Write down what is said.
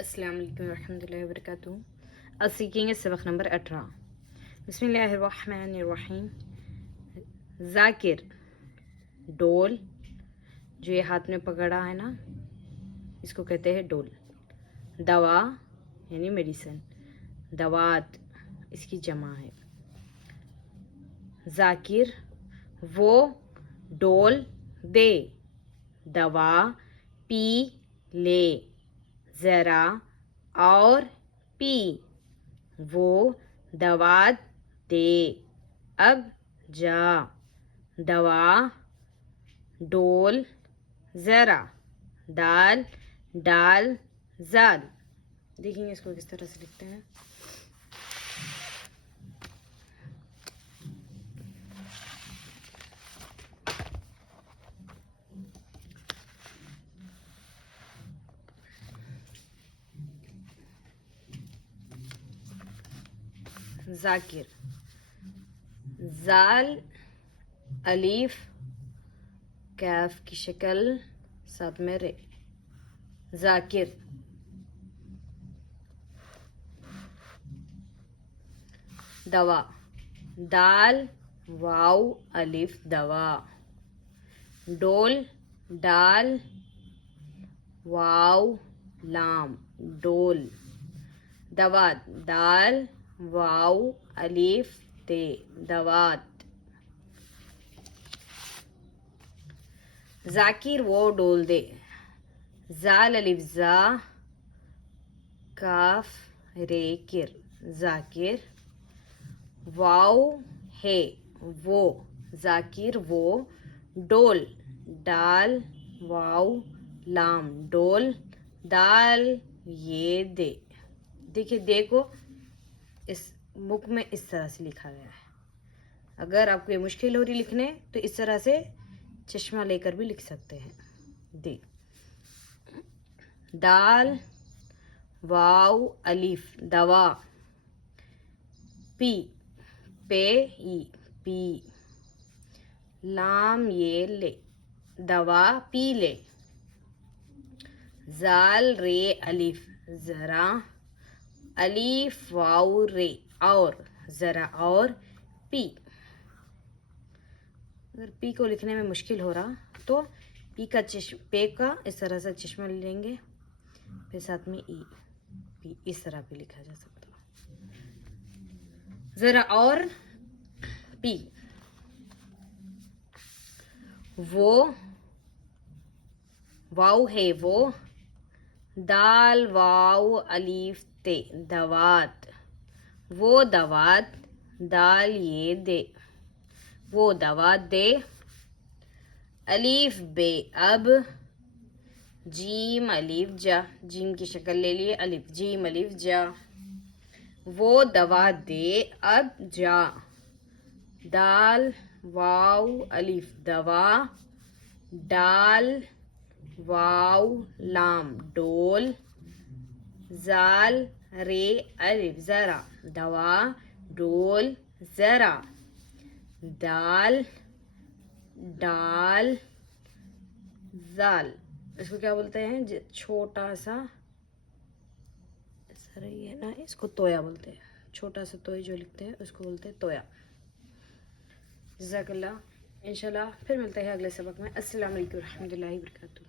السلام علیکم ورحمۃ اللہ وبرکاتہ. آج سیکھیں گے سبق نمبر 18. بسم اللہ الرحمن الرحیم. ذاکر ڈول، جو یہ ہاتھ میں پکڑا ہے نا، اس کو کہتے ہیں ڈول. دوا یعنی میڈیسن، دوات اس کی جمع ہے. ذاکر وہ ڈول دے، دوا پی لے، ذرا اور پی. وہ دوات دے، اب جا. دوا ڈول ذرا، دال ڈال زال. دیکھیں گے اس کو کس طرح سے لکھتے ہیں. ذاکر، زال الف کیف کی شکل ساتھ میں رے. ذاکر. دوا دال واو الف دوا. ڈول ڈال واو لام ڈول. دوات دال واو الف تے دوات. ذاکر وہ ڈول دے، زال الف زا کاف رے کر. ذاکر. واو ہے وہ، ذاکر وہ ڈول، ڈال واو لام ڈول. دال یہ دے. دیکھیے دے کو اس بک میں اس طرح سے لکھا گیا ہے. اگر آپ کو یہ مشکل ہو رہی لکھنے تو اس طرح سے چشمہ لے کر بھی لکھ سکتے ہیں. دے. دال واو الف دوا. پی پے ای پی. لام یہ لے، دوا پی لے. زال رے الف ذرا، الف واو رے اور، ذرا اور پی. اگر پی کو لکھنے میں مشکل ہو رہا تو پے کا اس طرح سے چشمہ لیں گے، پھر ساتھ میں ای پی اس طرح بھی لکھا جا سکتا. ذرا اور پی. وہ واو ہے وہ، دال واو الف تے دوات. وہ دوات دال یہ دے، وہ دوات دے. الف بے اب، جیم الف جا، جیم کی شکل لے لیے الف جیم الف جا. وہ دوات دے اب جا. دال واو الف دوا، ڈال واو لام ڈول. زال رے الف ذرا، دوا ڈول ذرا. دال ڈال زال. اس کو کیا بولتے ہیں؟ چھوٹا سا سر یہ ہے نا، اس کو تویا بولتے ہیں. چھوٹا سا توئی جو لکھتے ہیں اس کو بولتے ہیں تویا. جزاک اللہ. انشاءاللہ پھر ملتے ہیں اگلے سبق میں. السلام علیکم ورحمۃ اللہ وبرکاتہ.